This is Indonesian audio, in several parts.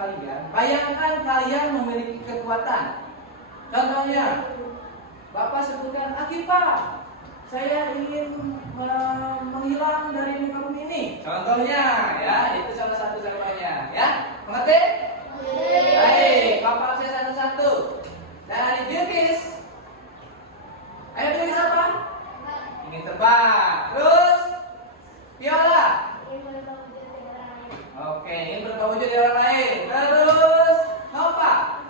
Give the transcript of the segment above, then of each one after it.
kalian, bayangkan kalian memiliki kekuatan. Contohnya, Bapak sebutkan, Akifah, saya ingin menghilang dari muka bumi ini. Contohnya, ya, itu salah satu contohnya, ya. Mengerti? Baik, Bapak saya satu-satu. Dari Bilqis. Ayo Bilqis apa? Ingin terbang. Terus, Viola. Oke, ingin berwujud di orang lain. Terus, Nova.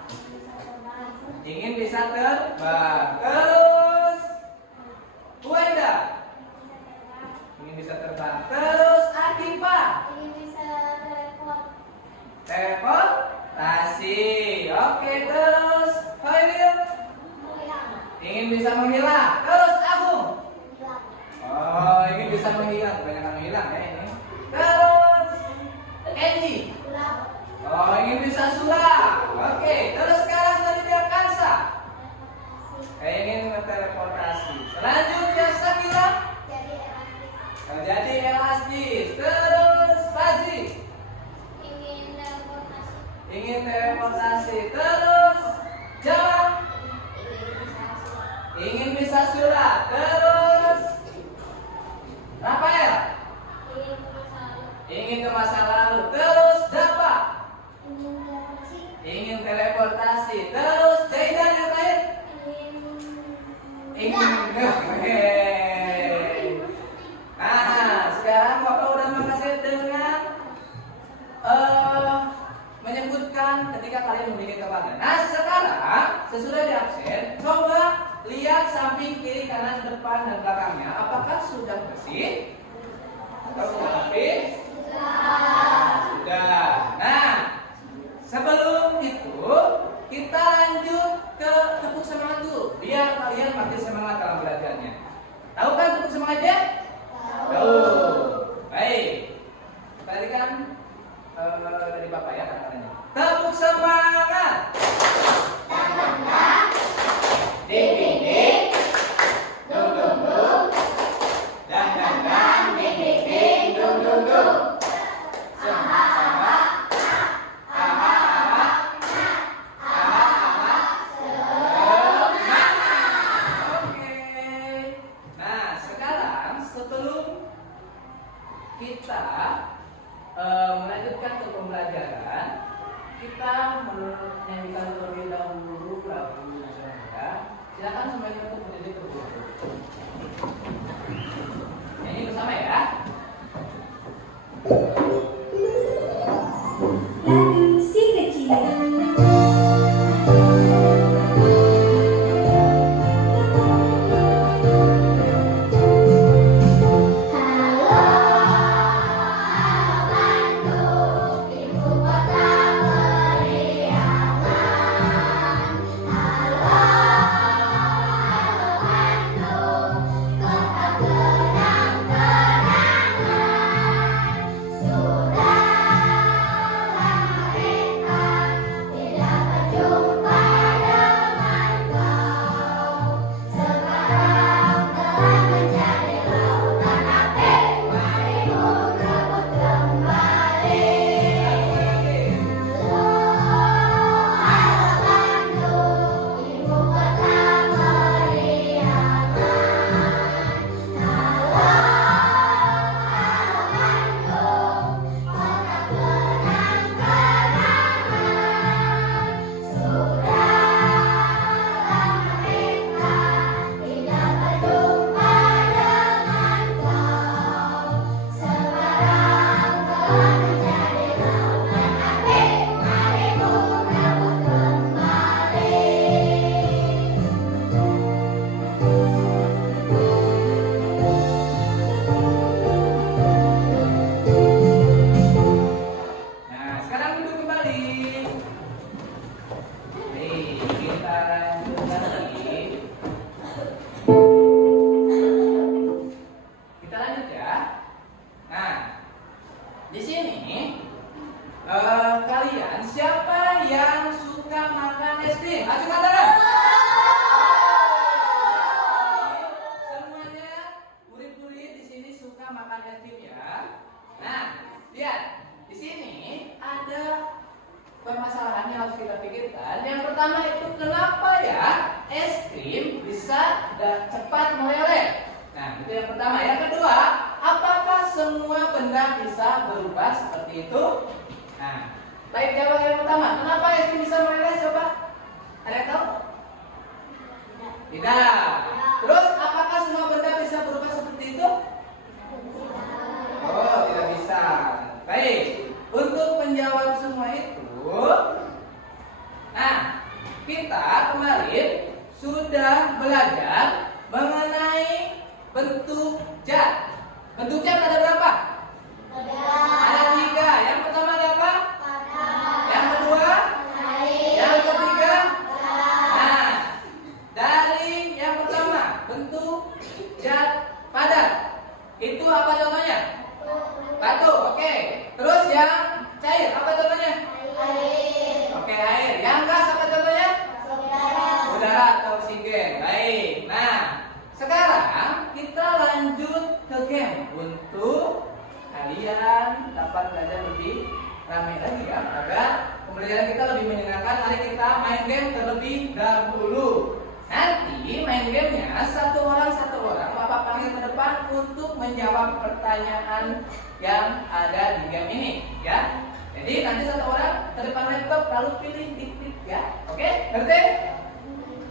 Ingin bisa terbang. Terus, Wenda. Ingin bisa terbang. Terus, Akifah. Ingin bisa teleport. Teleportasi. Oke, terus Khairil. Ingin bisa menghilang. Terus Agung. Oh, ingin bisa menghilang. Kebanyakan menghilang ya ini. Terus Kenji. Oh, ingin bisa sulap. Oke, terus sekarang tadi dia Kansa. Ingin teleportasi. Selanjutnya Sakila. Jadi elastis. Terus Fazri. Ingin teleportasi. Terus Jawa. Ingin bisa sulap. Terus Rafael. Ingin ke masa lalu. Terus Dapa. Ingin teleportasi. Terus Zaidan yang lain. Ingin. Nah, sekarang Bapak udah makasih dengan menyebutkan ketika kalian memiliki kekuatan. Nah, sekarang sesudah di absen, coba lihat samping, kiri, kanan, depan, dan belakangnya. Apakah sudah bersih? Atau sudah rapi? Sudah. Nah, sebelum itu kita lanjut ke tepuk semangat dulu, biar kalian makin semangat dalam belajarnya. Tahu kan tepuk semangatnya? Tahu. Baik. Tadi kan dari Bapak ya kata-katanya. Tepuk semangat. Ding ding ding. Dung dung dung. Dang dang dang. Ding ding ding. Dung dung dung. Aha aha. Aha aha. Aha aha. Semangat. Oke. Nah, sekarang sebelum kita melanjutkan ke pembelajaran, kita menyanyikan terlebih dahulu lagu nasional kita. Silakan semuanya untuk berdiri terlebih dahulu. Nyanyi bersama ya. Lagu si kecil. pertama itu kenapa ya es krim bisa cepat meleleh? Nah, itu yang pertama. Yang kedua, apakah semua benda bisa berubah seperti itu? Nah, baik, jawab yang pertama. Kenapa es krim bisa meleleh? Coba. Ada yang tahu? Tidak. Terus, apakah semua benda bisa berubah seperti itu? Oh, tidak bisa. Baik. Untuk menjawab semua itu, nah, kita kemarin sudah belajar mengenai bentuk zat. Bentuk zat ada berapa? Ada 3. Yang pertama ada apa? Yang kedua? Yang ketiga? Nah, dari yang pertama, bentuk zat padat. Itu apa contohnya? Batu, oke. Terus yang cair, apa contohnya? Oke, air. Yang gas apa contohnya? Udara atau oksigen. Baik. Nah, sekarang kita lanjut ke game untuk kalian dapat belajar lebih ramai lagi ya, agar pembelajaran kita lebih menyenangkan. Mari kita main game terlebih dahulu. Nanti main gamenya satu orang Bapak panggil ke depan untuk menjawab pertanyaan yang ada di game ini ya. Jadi nanti satu orang ke depan laptop lalu pilih tik ya. Oke? Ngerti?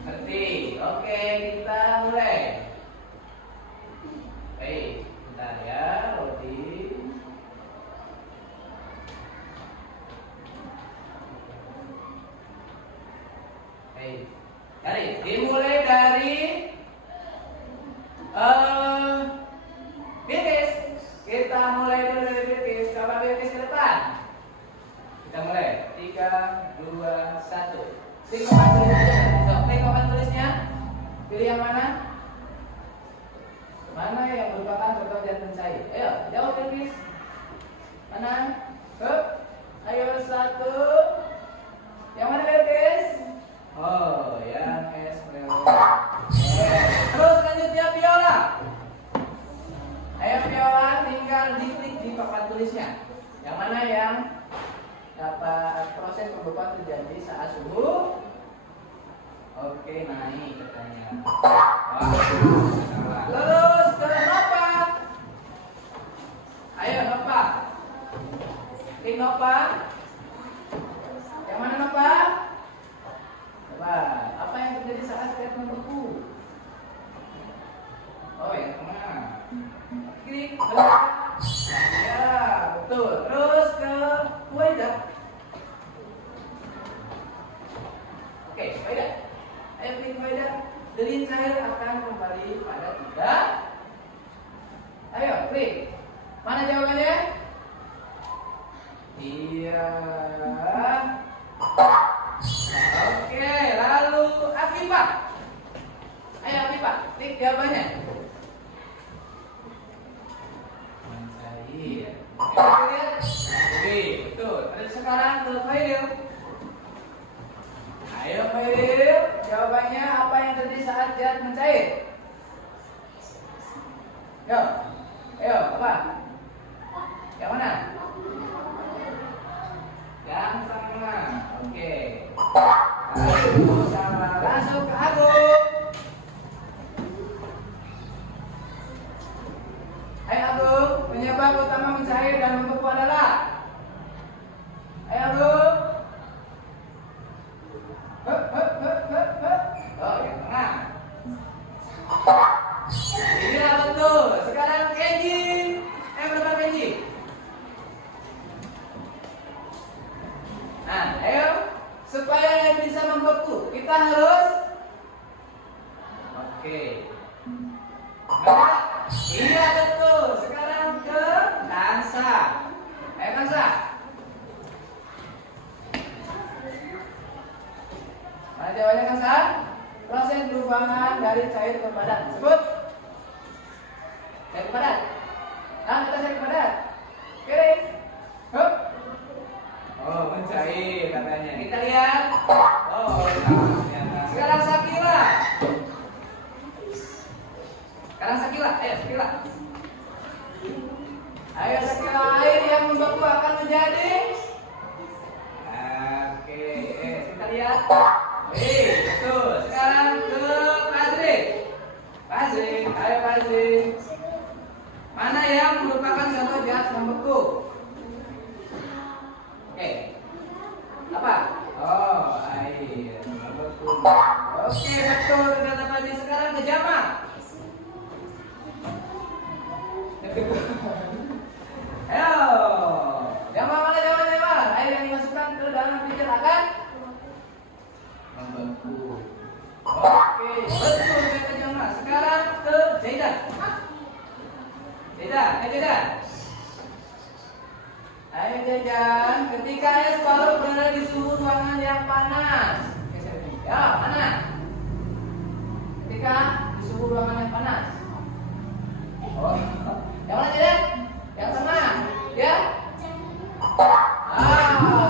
Ngerti. Oke, kita mulai. Baik, bentar ya, Rodi. Baik. Dimulai dari Bilkis. Kita mulai dulu dari Bilkis. Coba Bilkis ke depan. Kita mulai. 3, 2, 1. Klik papan tulisnya. So, klik papan tulisnya. Pilih yang mana? Mana yang merupakan contoh zat pencair? Ayo, jawab Bilkis. Mana? Ayo 1. Yang mana Bilkis? Oh, yang es meleleh. Terus selanjutnya Viola. Ayo Viola, tinggal diklik di papan tulisnya. Yang mana yang dapat proses pembekuan terjadi saat suhu? Oke, naik katanya. Terus ke Nova. Ayo Nova. Klik Nova. Yang mana Nova? Coba, apa yang terjadi saat air membeku? Oh, yang tengah. Klik. Ya, betul. Terus ke Waidah. Oke, Waidah. Ayo klik Waidah. Delin cair akan kembali pada 3. Ayo, klik. Mana jawabannya? Iya. Oke, lalu Akifah. Ayo Akifah, klik jawabannya. Mencair. Oke, betul. Terus sekarang ke Khairil. Ayo Khairil, jawabannya apa yang terjadi saat zat mencair? Yo, ayo apa? Yang mana? Yang sama. Oke. Langsung ke Agung. Ayo Agung, penyebab utama mencair dan membeku adalah? Ayo Agung. Oh, yang tengah. Iya betul. Sekarang Kenji. Berapa Kenji? Nah, ayo. Supaya bisa membeku, kita harus Iya betul. Sekarang ke Kansa. Ayo Kansa. Mana jawabannya Kansa? Proses perubahan dari cair ke padat. Sebut. Cair ke padat. Kita cair ke padat. Kiri. Hup. Oh, mencair katanya. Kita lihat. Oh, ternyata. Sekarang Sakila. Ayo Sakila. Ayo Sakila, air yang membeku akan menjadi. Oke, kita lihat. Betul. Sekarang ke Fazri. Fazri, ayo Fazri. Mana yang merupakan contoh jas membeku? Oke. Apa? Oh, air membeku. Oke, betul kata Fazri. Sekarang ke Jamal. Ayo. Jamal mana Jamal? Air yang dimasukkan ke dalam pitcher akan membeku. Oke, betul kata Jamal. Sekarang ke Zaidan. Zaidan. Ayo Zaidan. Ketika es balok berada di suhu ruangan yang panas. Ya, mana? Ketika di suhu ruangan yang panas. Oh, yang mana Zaidan? Yang tengah, ya?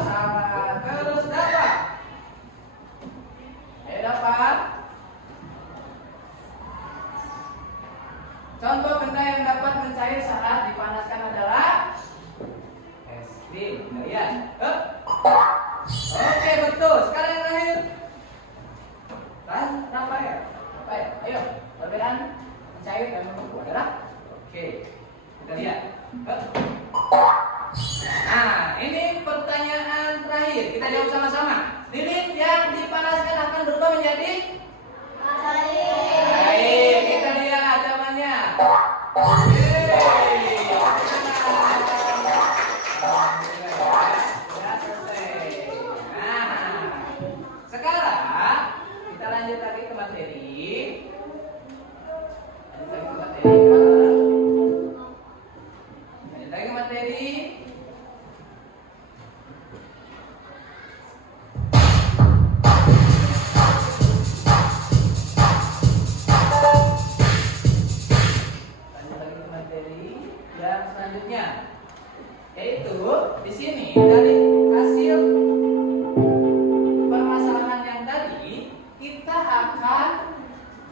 Salah. Terus dapat. Ayo dapat. Contoh benda yang dapat mencair saat dipanaskan adalah es krim. Kalian? Oke, betul. Sekarang yang terakhir. Apa ya? Ayo, perbedaan mencair dan membeku adalah? Oke, kita lihat. Nah, ini pertanyaan terakhir. Kita jawab sama-sama. Lilin yang dipanaskan akan berubah menjadi Air. air. Kita lihat jawabannya. Nah, sekarang kita lanjut lagi ke materi. Lanjut lagi ke materi. Yang selanjutnya, yaitu di sini dari hasil permasalahan yang tadi kita akan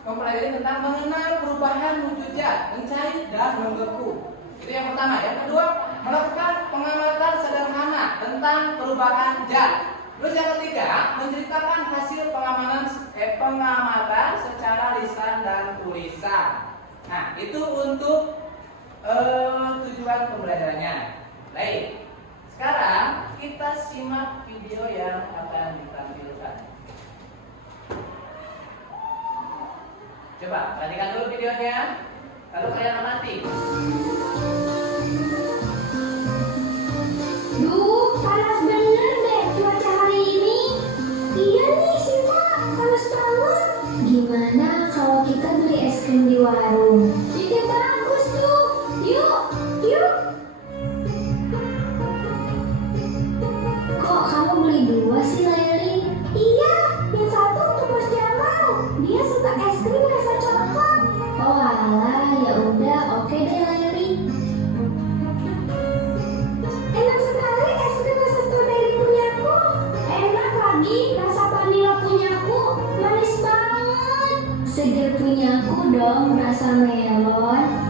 mempelajari tentang mengenal perubahan wujud zat, mencair dan membeku. Itu yang pertama. Yang kedua, melakukan pengamatan sederhana tentang perubahan zat. Terus yang ketiga, menceritakan hasil pengamatan secara lisan dan tulisan. Nah, itu untuk tujuan pembelajarannya. Baik. Sekarang kita simak video yang akan ditampilkan. Coba perhatikan dulu videonya. Lalu kalian amati. Duh, panas bener deh cuaca hari ini. Iya nih Siva, panas banget. Gimana kalau kita beli es krim di warung? Ide bagus tuh. Yuk. Kok kamu beli dua sih, Leli? Iya, yang satu untuk Mas Jamal. Dia suka es krim rasa coklat. Oh alah, ya udah, oke deh Leli. Enak sekali es krim rasa strawberry punyaku. Enak lagi rasa vanila punyaku. Manis banget. Seger punyaku dong, rasa melon.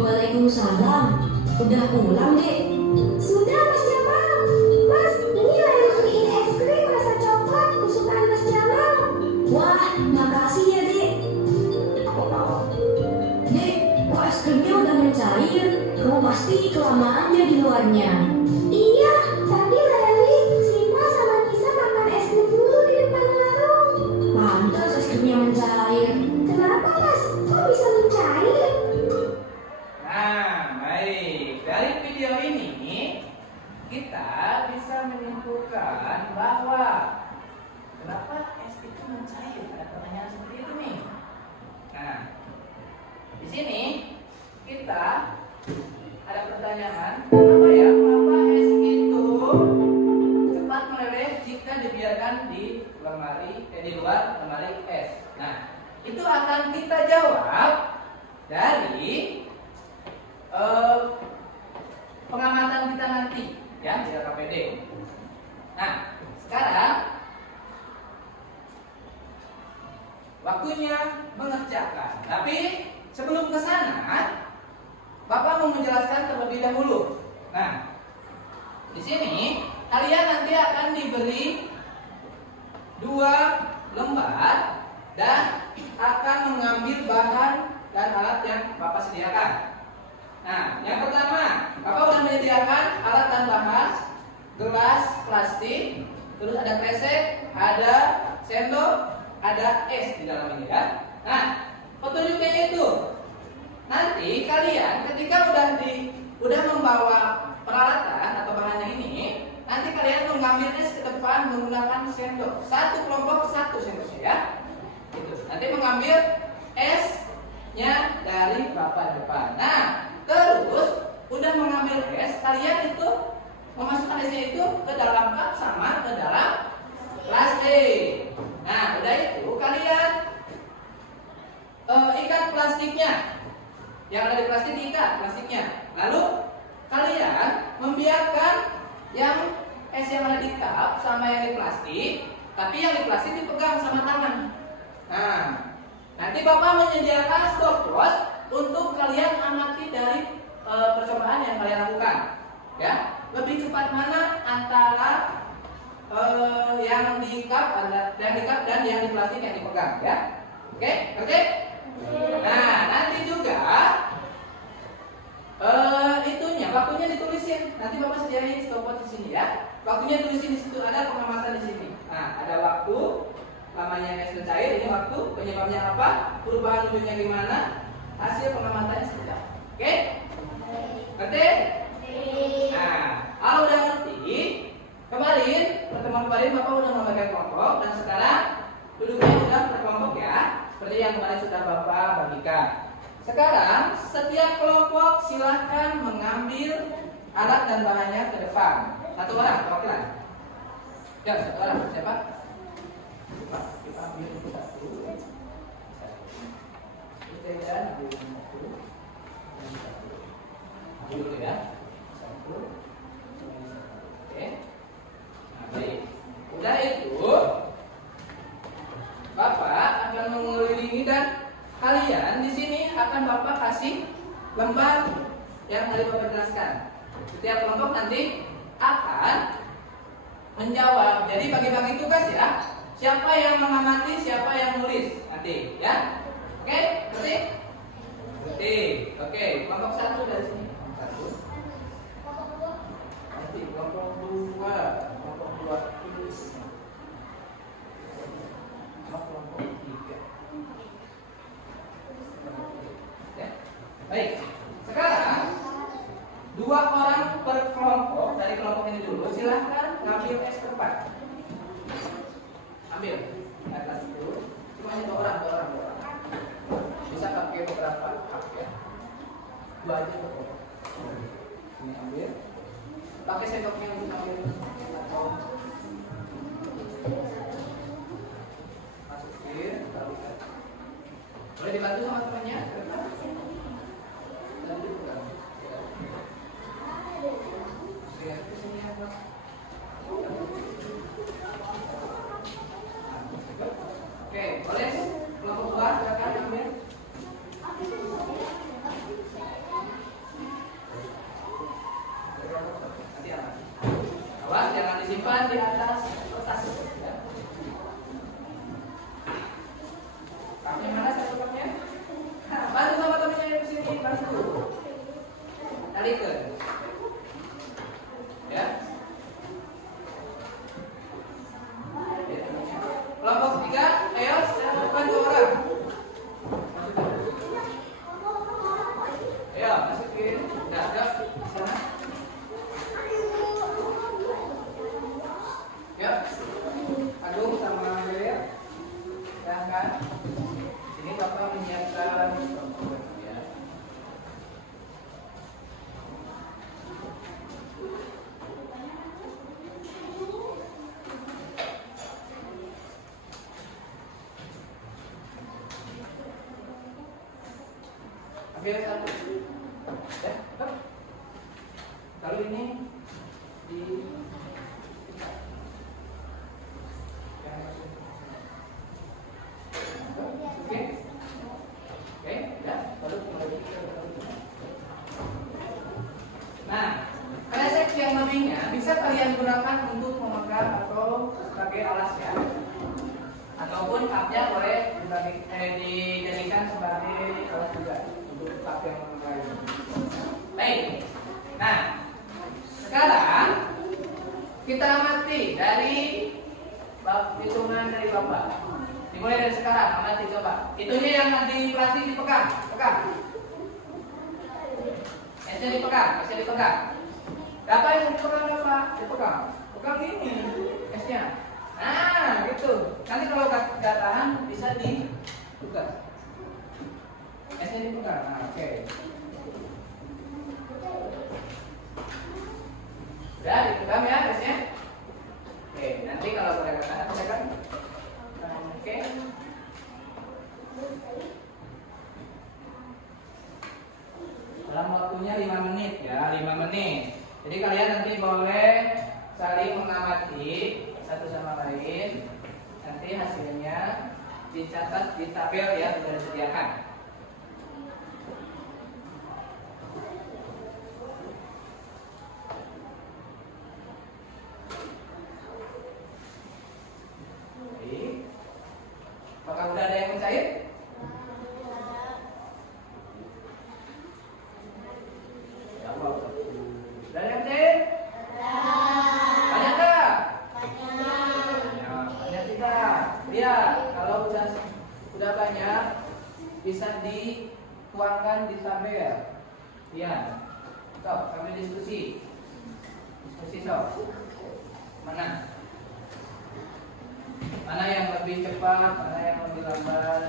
Waalaikumsalam. Udah pulang, Dek? Sudah Mas Jamal. Mas, ini Leli beliin es krim rasa coklat kesukaan Mas Jamal. Wah, makasih ya, Dek. Dek, kok es krimnya udah mencair? Kamu pasti kelamaan ya di luarnya. Iya, tapi Leli, Siva sama Nisa makan es krim dulu di depan warung. Pantas es krimnya mencair. Kenapa Mas? Kok bisa mencair? Nah, baik. Dari video ini kita bisa menyimpulkan bahwa kenapa es itu mencair? Ada pertanyaan seperti itu nih. Nah, di sini kita ada pertanyaan, kenapa es itu cepat meleleh jika dibiarkan di luar lemari es? Nah, itu akan kita jawab dari pengamatan kita nanti ya di LKPD. Nah, sekarang waktunya mengerjakan. Tapi sebelum ke sana, Bapak mau menjelaskan terlebih dahulu. Nah, di sini kalian nanti akan diberi 2 lembar dan akan mengambil bahan dan alat yang Bapak sediakan. Nah, yang pertama, Bapak sudah menyediakan alat dan bahan, gelas plastik, terus ada kresek, ada sendok, ada es di dalam ini ya. Nah, petunjuknya itu nanti kalian ketika udah membawa peralatan atau bahannya ini, nanti kalian mengambil es ke depan menggunakan sendok. Satu kelompok 1 sendok ya. Gitu. Nanti mengambil esnya dari Bapak depan. Nah, terus udah mengambil es, kalian itu memasukkan esnya itu ke dalam cup sama ke dalam plastik. Nah, udah itu kalian ikat plastiknya. Yang ada di plastik diikat plastiknya. Lalu kalian membiarkan yang es yang ada di cup sama yang di plastik, tapi yang di plastik dipegang sama tangan. Nah, nanti Bapak menyediakan stopwatch untuk kalian amati dari percobaan yang kalian lakukan. Ya, lebih cepat mana antara yang di cup dan yang di plastik yang dipegang ya. Oke, oke. Nah, nanti juga waktunya ditulisin. Nanti Bapak sediain stopwatch di sini ya. Waktunya tulisin di situ, ada pengamatan di sini. Nah, ada waktu, lamanya es cair, ini waktu, penyebabnya apa, perubahan wujudnya gimana, hasil pengamatannya seperti apa. Oke? Ngerti? Nah, kalau udah ngerti, pertemuan kemarin Bapak udah membagi kelompok dan sekarang duduknya udah berkelompok ya, seperti yang kemarin sudah Bapak bagikan. Sekarang setiap kelompok silahkan mengambil alat dan bahannya ke depan. Satu orang perwakilan. Ya, satu orang. Siapa? Kita ambil dulu satu. Kita ambil satu. Ambil dulu ya. Satu. Oke. Nah, baik. Udah itu, Bapak akan mengelilingi dan kalian di sini akan Bapak kasih lembar yang tadi Bapak jelaskan. Setiap kelompok nanti akan menjawab. Jadi bagi-bagi tugas ya. Siapa yang mengamati, siapa yang nulis nanti ya. Oke, berarti? Berarti. Oke, kelompok 1 dari sini. Kelompok 1. Nanti kelompok 2. Kelompok 2 tulis. Kelompok 3. Ya. Baik. Sekarang 2 orang per kelompok, dari kelompok ini dulu silahkan ngambil es depan. Ambil di atas dulu. Cuma ini 2 orang. Bisa pakai beberapa cup ya. 2 aja per kelompok. Ini ambil. Pakai sendoknya untuk ambil atau masukin. Boleh dibantu sama temannya? Oke, boleh kelompok 2 silakan ambil. Nanti apa? Awas jangan disimpan di atas kertas ya. Kapnya mana satu kapnya? Bantu sama temennya yang sini, bantu. Talikan. Ya. Kelompok 3, ayo silakan 2 orang. Ayo masukin. Dah, sana. Yuk. Agung sama Belia. Silahkan. Ini Bapak menyiapkan ya. Ambil satu. Ya, lalu ini di dijadikan sebagai alat juga untuk bab yang lain. Baik. Nah, sekarang kita amati dari bab hitungan dari Bapak. Dimulai dari sekarang, amati coba. Itunya yang nanti pelatih dipegang, pegang. S-nya dipegang. Berapa yang dipegang Bapak? Dipegang. Pegang ini S-nya. Nah, gitu. Nanti kalau gak tahan bisa ditukar. S-nya dipegang. Nah, oke. Udah dipegang ya S-nya. Oke, nanti kalau udah gak tahan, pegang. Oke. Dalam waktunya 5 menit ya, 5 menit. Jadi kalian nanti boleh saling mengamati satu sama lain. Nanti hasilnya dicatat di tabel ya, sudah disediakan. Baik. Apakah sudah ada yang mencair? Sudah ada yang mencair? Banyak tak? Banyak tidak? Lihat, kalau sudah banyak bisa dituangkan di tabel. Lihat, sok kami diskusi. Sok. Mana yang lebih cepat, mana yang lebih lambat?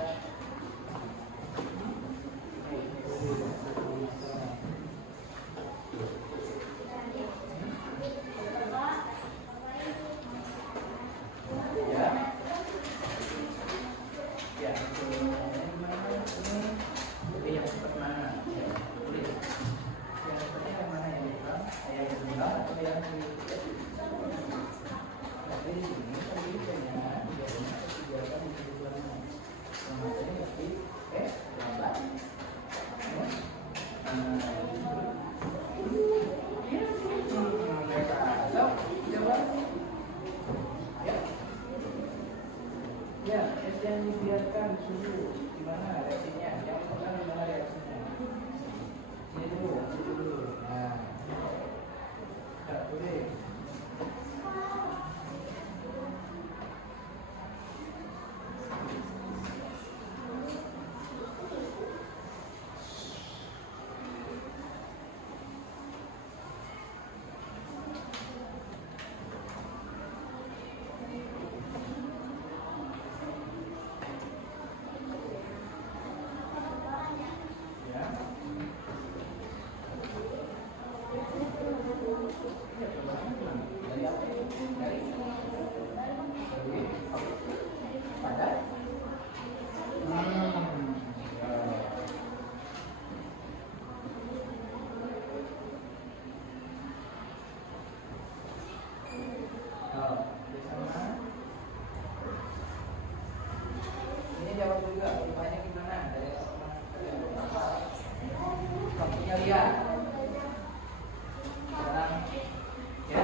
Ya, es yang dibiarkan suhu gimana reaksinya? Yang pertama gimana reaksinya? Sini dulu. Nah, tak boleh. Ini jawab juga, rupanya gimana? Dari waktunya lihat. Sekarang, ya.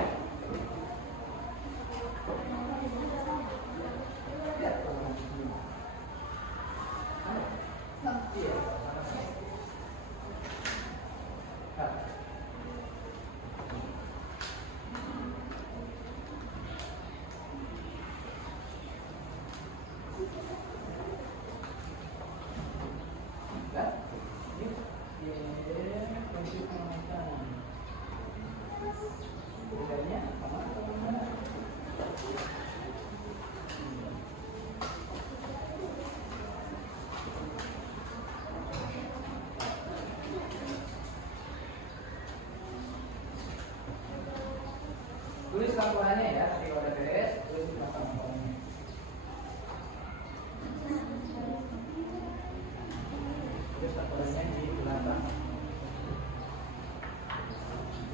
Tulis laporannya ya, nanti kalau udah beres, tulis di belakang laporannya. Tulis laporannya di belakang.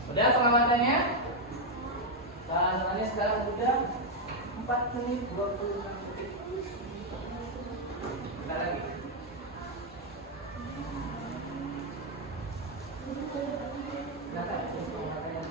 Udah pengamatannya? Pengamatannya sekarang udah 4 menit 26 detik. Bentar lagi. Kenapa? Terus pengamatannya.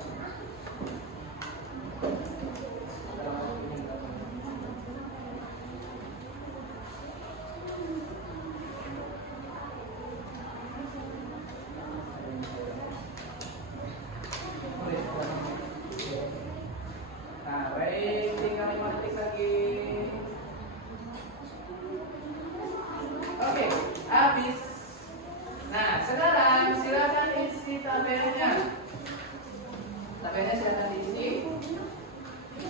Oke, habis. Nah, sekarang silakan isi tabelnya. Tabelnya silakan diisi.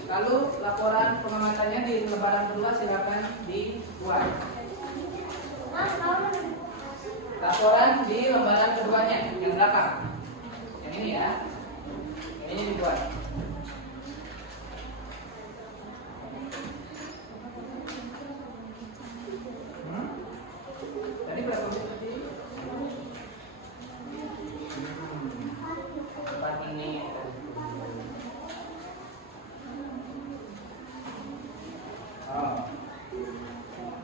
Lalu laporan pengamatannya di lembaran kedua silakan dibuat. Laporan di lembaran keduanya yang belakang. Yang ini ya. Yang ini dibuat. Tadi berapa menit tadi? 4 menit. Oh.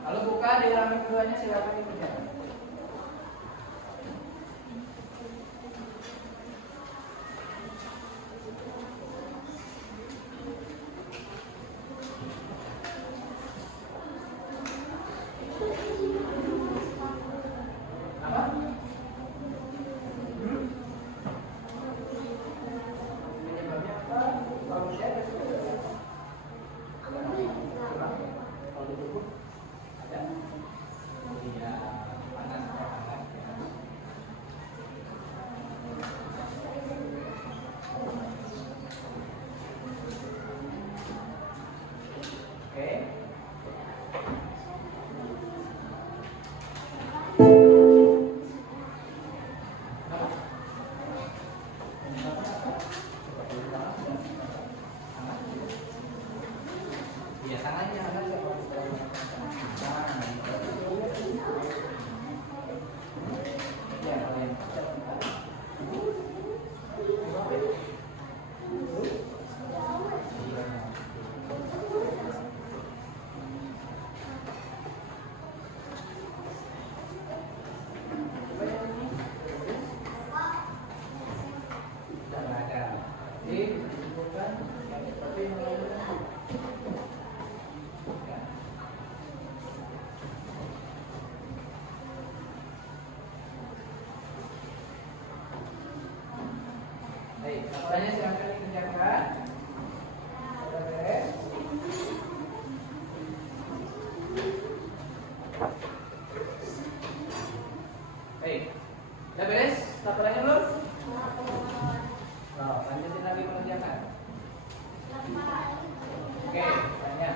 Lalu buka di halaman keduanya silakan dikerjakan. Apa? Penyebabnya apa? Kalau saya kalau ditutup ada? Iya, panas banget ya. Oke. Iya, tangannya ada ya. Ya, kalau yang sudah ada. Jadi disebutkan yang seperti ya. Baik, laporannya silakan dikerjakan. Sudah beres? Baik, sudah beres laporannya belum? Oh, lanjutin lagi mengerjakan. Oke, tanya.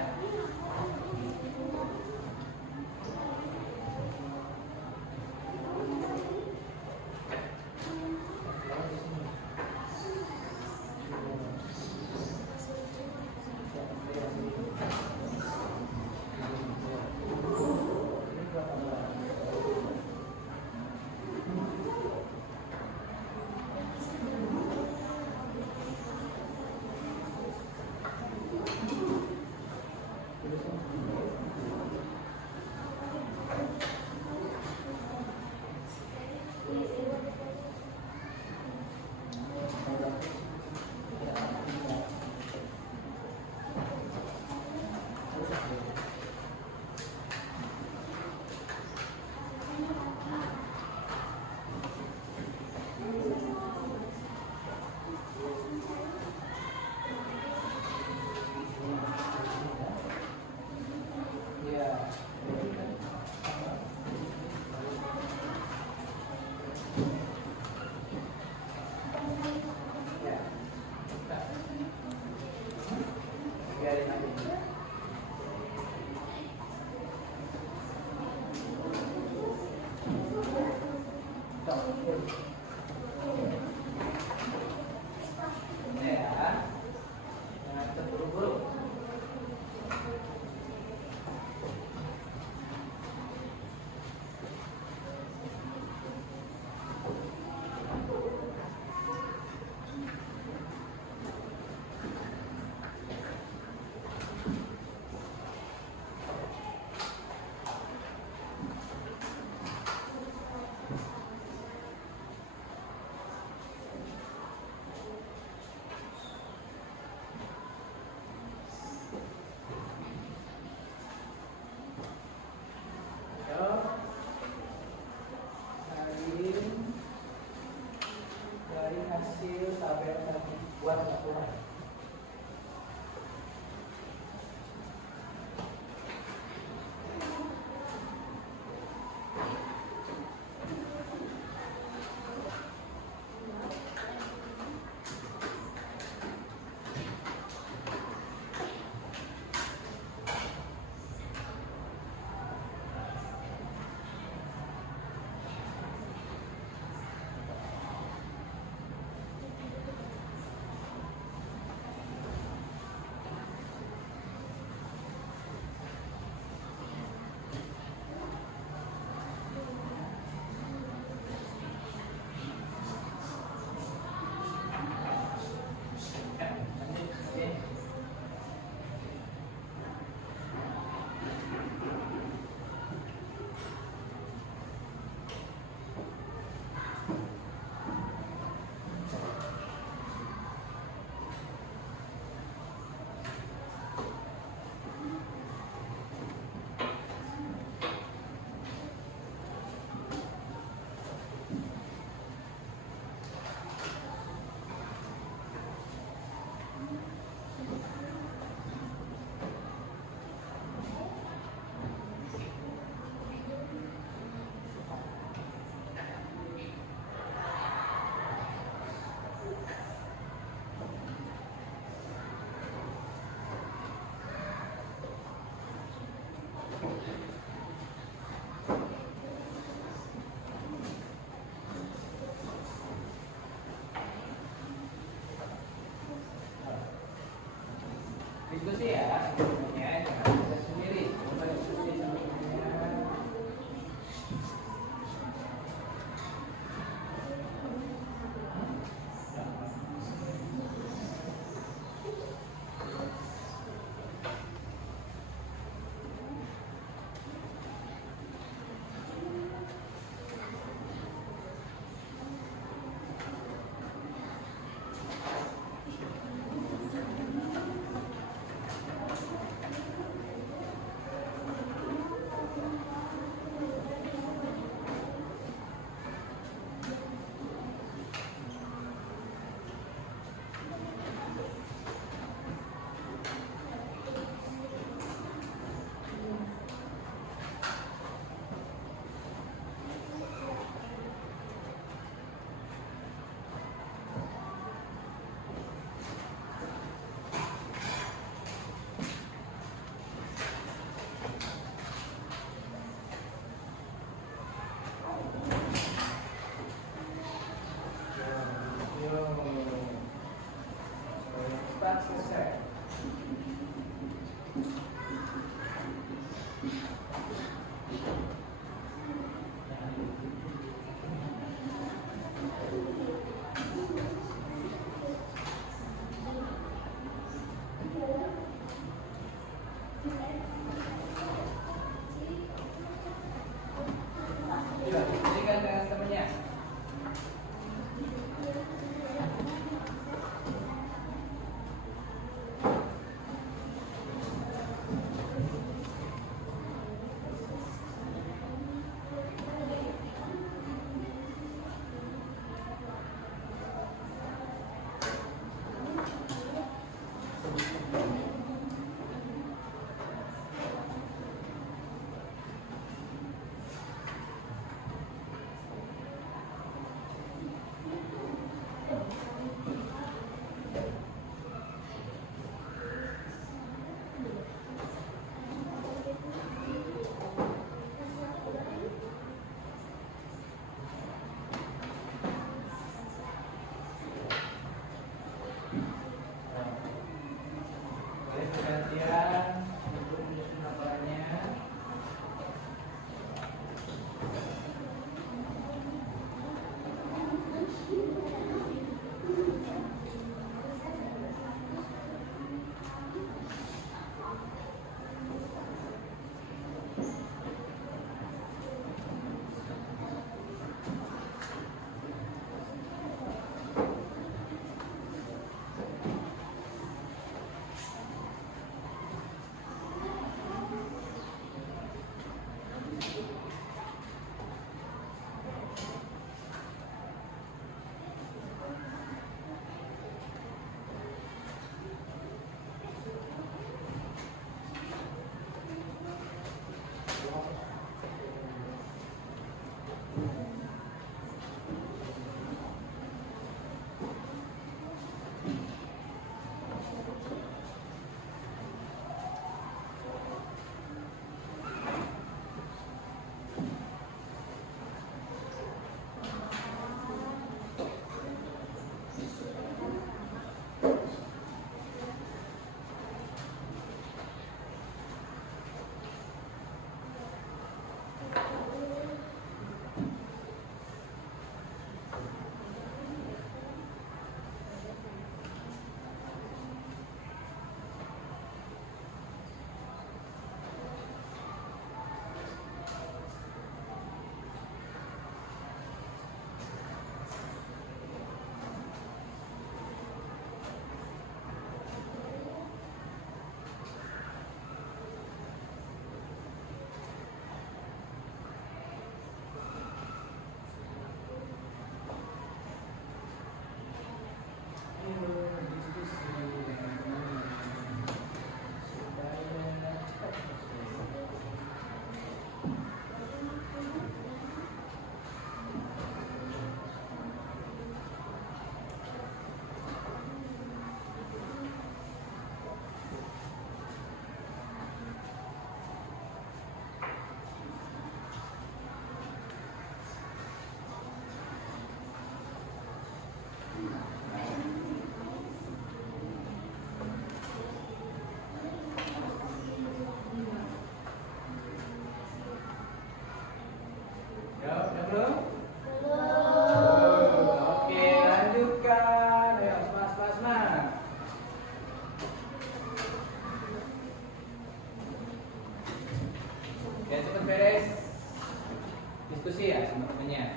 diskusi ya sama temennya,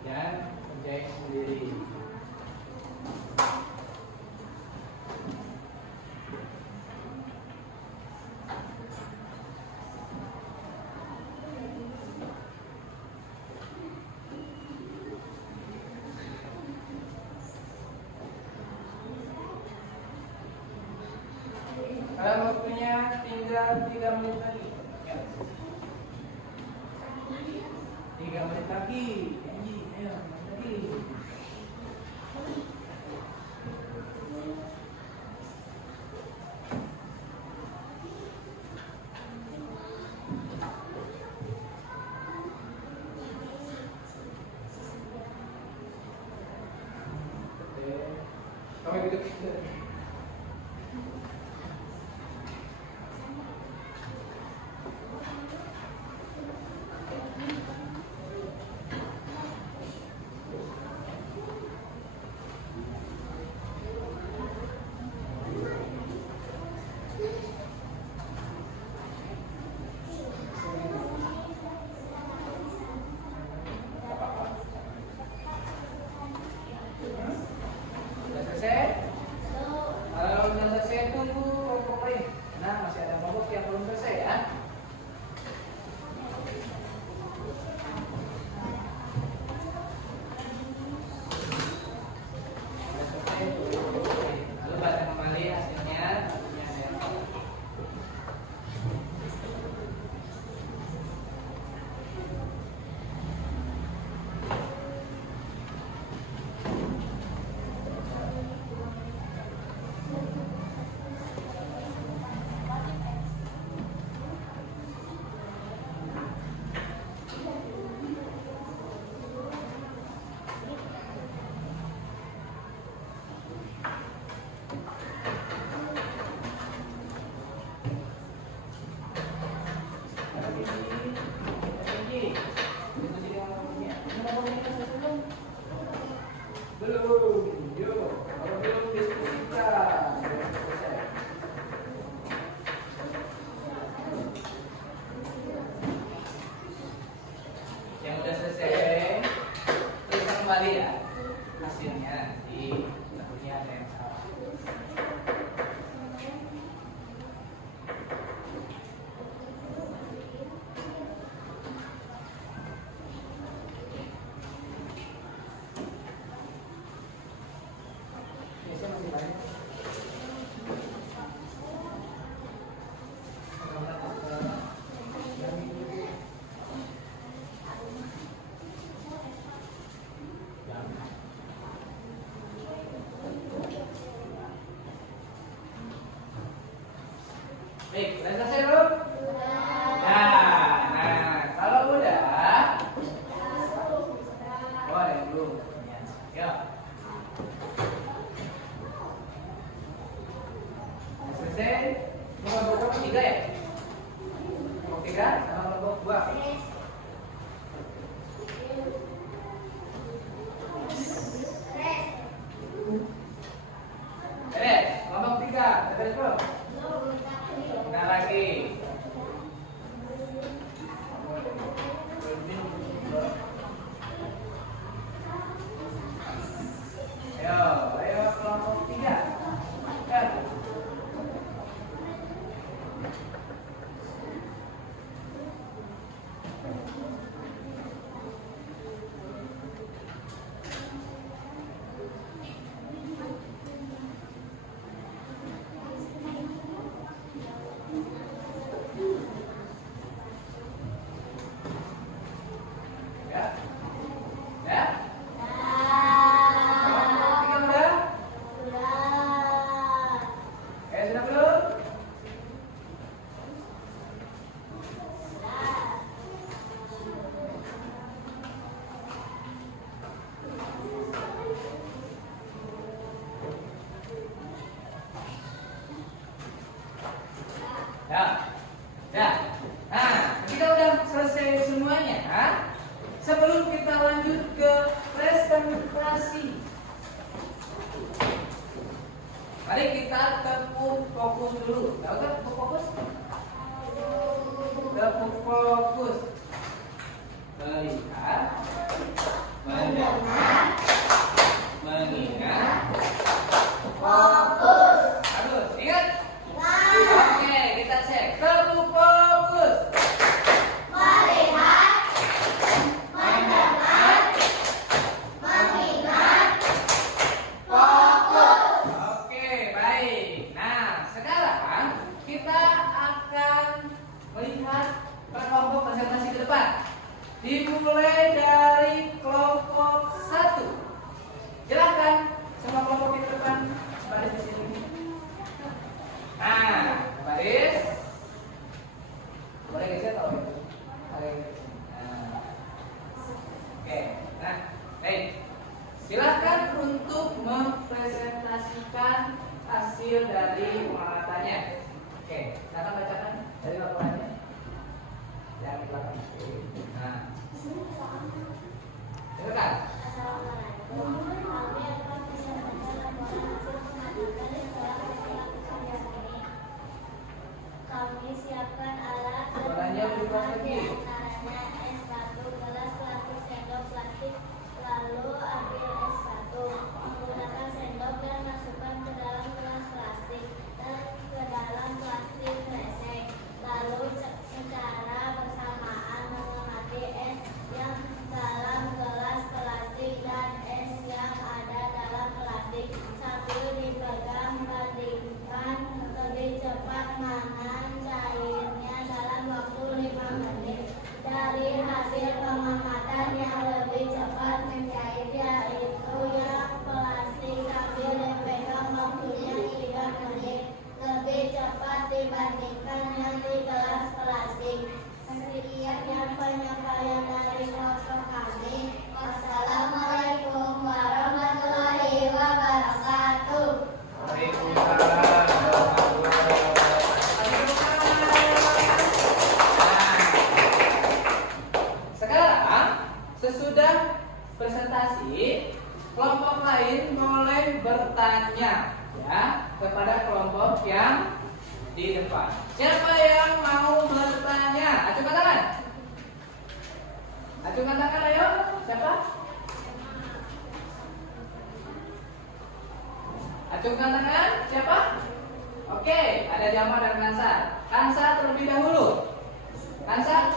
jangan kerjain sendiri. Kalau waktunya tinggal 3 menit lagi. 3 menit lagi. Janji, ayo lagi. Oke. Kamu duduk. Sudah selesai? Kalau sudah selesai tunggu kelompok lain. Nah, masih ada kelompok yang belum selesai ya. Sudah selesai. Lalu baca kembali hasilnya. Belum, yuk. Kalau belum diskusikan. Selesai. Yang udah selesai, terus kembali ya hasilnya di takutnya ada yang salah. Biasanya masih banyak. Baik, udah selesai belum? Nah, kalau udah, oh ada yang belum. Yuk. Selesai. Ini kelompok 3 ya? Kelompok 3 sama kelompok 2. Kelompok 3, beres belum? Nah lagi. Ayo kelompok 3. Ya? Ya? Kelompok 3 udah? Sudah belum? Ya. Ya. Nah, kita udah selesai semuanya. Sebelum kita lanjut ke presentasi, mari kita tepuk fokus dulu. Tahu kan tepuk fokus? Tepuk fokus. Lihat. dimulai dari kelompok 1. Silakan semua kelompok di depan baris di sini. Nah, baris. Boleh geser atau itu? Nah. Oke. Nah, baik. Silakan untuk mempresentasikan hasil dari pengamatannya. Oke, silakan bacakan dari laporannya. Yang di belakang. Nah, silakan. Kami siapkan alat Suaranya lebih keras lagi. antaranya es batu, gelas, plastik, sendok, plastik, lalu ambil es batu, menggunakan sendok dan masukkan ke dalam gelas plastik dan ke dalam plastik kresek, lalu secara bersamaan mengamati es yang dalam gelas plastik dan es yang ada dalam plastik sambil dipegang, bandingkan lebih cepat mana cairnya dalam waktu 5 menit. Dari hasil pengamatan yang lebih cepat mencair yaitu yang plastik sambil dipegang waktunya 3 menit lebih cepat dibandingkan yang di gelas plastik. Sekian penyampaian dari kelompok kami. Wassalamualaikum warahmatullahi wabarakatuh. Waalaikumsalam warahmatullahi wabarakatuh. Sekarang sesudah presentasi, kelompok lain mulai bertanya ya kepada kelompok yang di depan. Siapa yang mau bertanya? Acungkan tangan. Acungkan tangan, ayo. Siapa? Acungkan tangan. Siapa? Oke, ada Jama dan Kansa. Kansa terlebih dahulu. Kansa.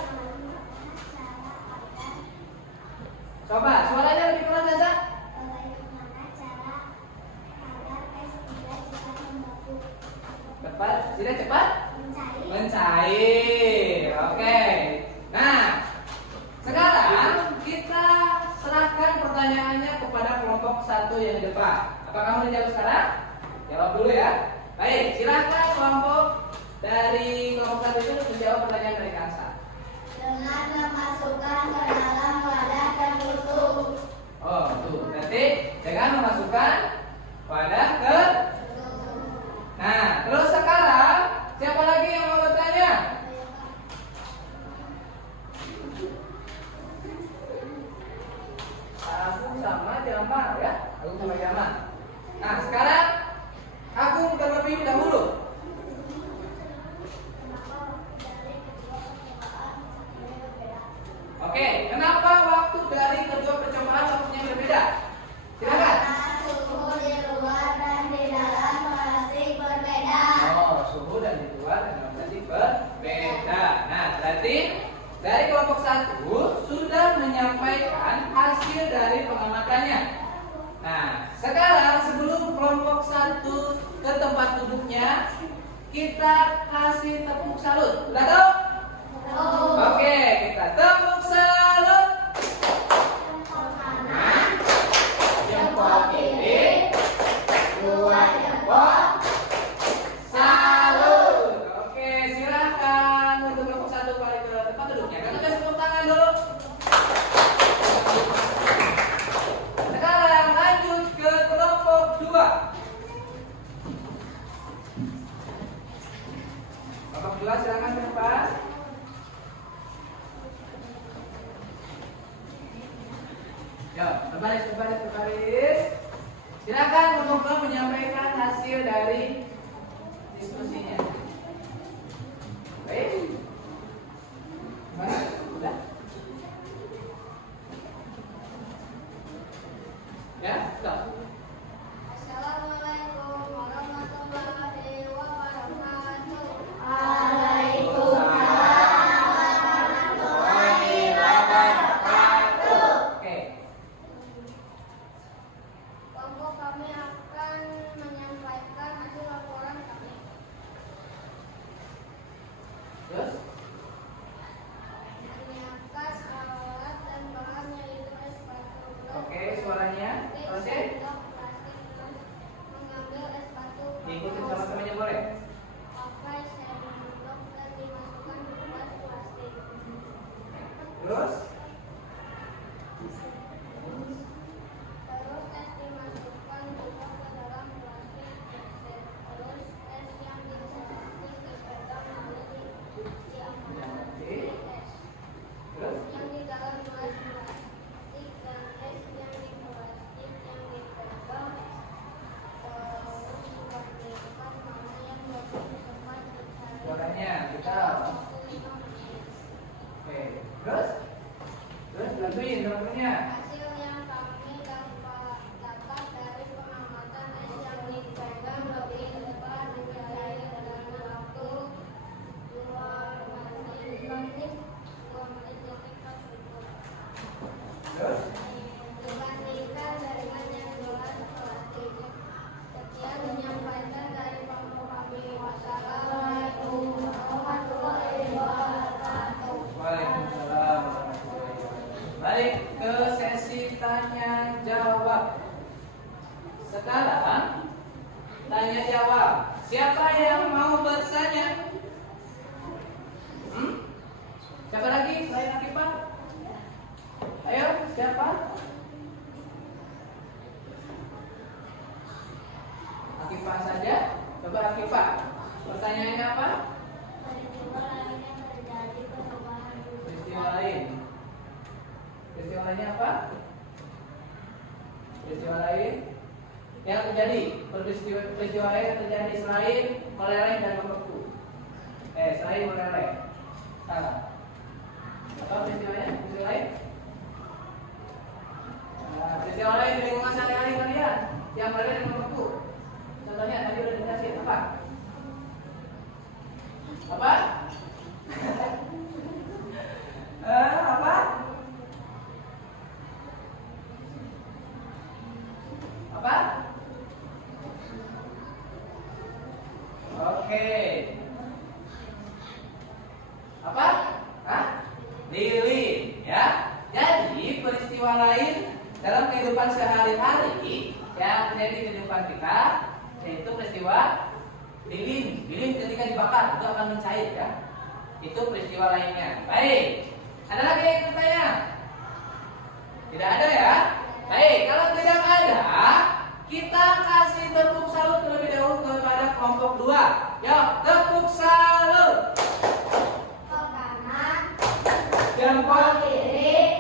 Coba, suaranya lebih keras, Kansa. Bagaimana cara agar es tidak cepat membeku? Cepat, tidak cepat Mencair. mencair. Oke. Nah, sekarang kita serahkan pertanyaannya kepada kelompok 1 yang di depan. Apakah kamu dijawab sekarang? Jawab dulu ya. Baik, silakan kelompok dari kelompok 1 itu menjawab pertanyaan dari Kansa. Dengan memasukkan ke dalam wadah tertutup. Oh, tuh. Berarti dengan memasukkan wadah ke. Nah, terus sekarang siapa lagi yang mau bertanya? Aku sama Jama ya. Aku sama Jama. Nah, sekarang aku terlebih dahulu. Oke, kenapa waktu dari kedua percobaan waktunya berbeda? Silakan. Karena suhu di luar dan di dalam plastik berbeda. Oh, suhu dan di luar dan dalam plastik berbeda. Nah, berarti dari kelompok 1 sudah menyampaikan hasil dari pengamatannya. Nah, sekarang sebelum kelompok 1 ke tempat duduknya, kita kasih tepuk salut. Sudah tahu? Oke, kita tepuk salut. Kanan, jempol kiri, dua jempol, salut. Oke, silakan untuk kelompok 1 balik ke tempat duduknya. Kita kasih tepuk tangan dulu. Sekarang lanjut ke kelompok 2. Kelompok 2 silakan ke depan. Ya, berbaris. Silakan kelompok menyampaikan hasil dari diskusinya. Baik. Mana? Sudah? Ya, sudah. Assalamualaikum warahmatullahi wabarakatuh. Oke. Kelompok kami akan menyampaikan hasil laporan kami. Terus? Menyiapkan alat Bantuin teman-temannya. Hasil yang kami dapat dari pengamatan es yang dipegang lebih cepat dipercaya dalam waktu 2 menit. Terus? Dibandingkan jaringan yang jelas plastik. Sekian menyampaikan dari kami. Wassalamualaikum warahmatullahi wabarakatuh. Waalaikumsalam warahmatullahi wabarakatuh. Baik, ke sesi tanya jawab. Sekarang tanya jawab. Siapa yang mau bertanya? Siapa lagi selain Akifah? Ayo, siapa? Akifah saja. Coba Akifah. Pertanyaannya apa? Peristiwa lain yang terjadi perubahan Peristiwa lain. Peristiwa lainnya apa? Peristiwa lain yang terjadi. Peristiwa lain yang terjadi selain meleleh dan membeku. Selain meleleh. Salah. Apa peristiwanya? Peristiwa lain? Nah, peristiwa lain di lingkungan sehari-hari kalian yang meleleh dan membeku. Contohnya tadi udah dijelasin apa? Apa? Apa? Apa? Oke. Apa? Hah? Lilin, ya. Jadi peristiwa lain dalam kehidupan sehari-hari yang terjadi di kehidupan kita yaitu peristiwa lilin. Lilin ketika dibakar itu akan mencair, ya. Itu peristiwa lainnya. Baik. Ada lagi yang bertanya? Tidak ada, ya? Baik, kalau tidak ada, kita kasih tepuk salut terlebih dahulu kepada kelompok 2. Yuk, tepuk salut. kanan, Jempol kiri,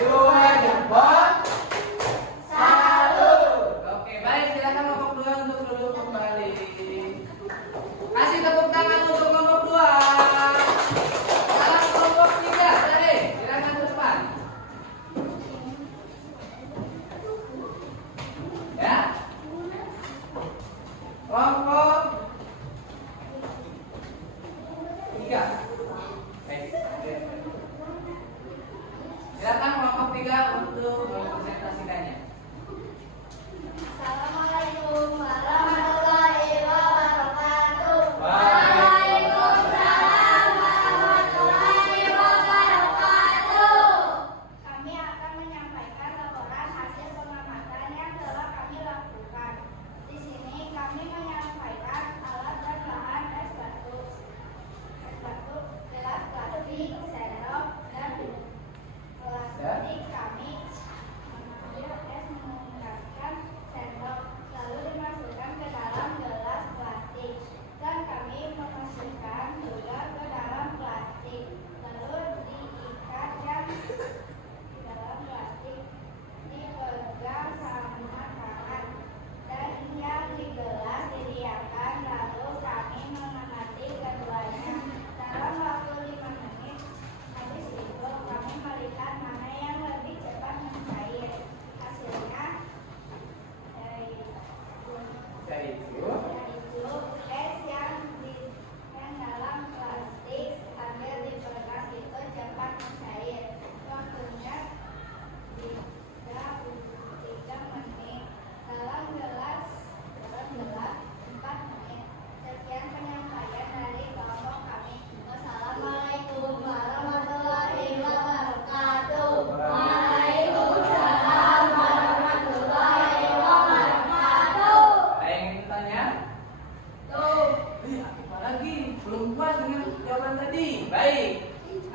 2 jempol. salut. Oke, baik, silakan kelompok 2 untuk duduk kembali. Kasih tepuk tangan untuk kelompok 2. Salam kelompok 3, tadi, silakan ke depan. Ya. Kelompok 3. Baik. Silakan kelompok 3 untuk mempresentasikannya. Assalamualaikum warahmatullahi wabarakatuh. Waalaikumsalam warahmatullahi wabarakatuh. Kami akan menyampaikan laporan hasil pengamatan yang telah kami lakukan. Di sini kami menyampaikan alat dan bahan es batu, gelas plastik, sendok, dan plastik. Kami mengambil es menggunakan sendok lalu dimasukkan ke dalam gelas plastik dan kami memasukkan juga ke dalam plastik lalu diikatkan di dalam plastik, dipegang sama tangan dan yang di gelas didiamkan lalu kami mengamati keduanya dalam waktu 5 menit. Habis itu kami melihat mana yang lebih cepat mencair. Hasilnya yaitu es yang dalam plastik sambil dipegang itu cepat mencair. Waktunya 3 menit. Dalam gelas 4 menit. Sekian penyampaian dari kelompok kami. Wassalamualaikum warahmatullahi wabarakatuh. Waalaikumsalam warahmatullahi wabarakatuh. Ada yang ingin tanya? Akifah lagi, belum puas dengan jawaban tadi. Baik,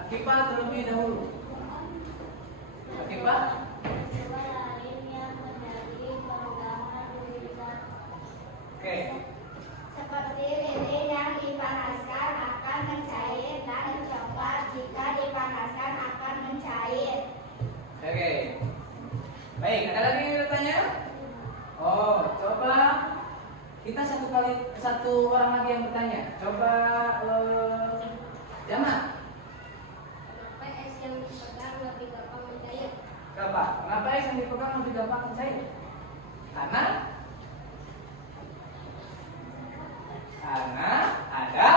Akifah terlebih dahulu. Akifah? Peristiwa lain yang menjadi perubahan tulisan Oke. seperti lilin yang dipanaskan akan mencair dan coklat jika dipanaskan akan mencair. Oke. Baik, ada lagi yang bertanya? Oh, coba kita satu orang lagi yang bertanya. Coba Jamal. Kenapa es yang dipegang lebih gampang mencair Coba, kenapa es yang dipegang lebih gampang cair? Karena ada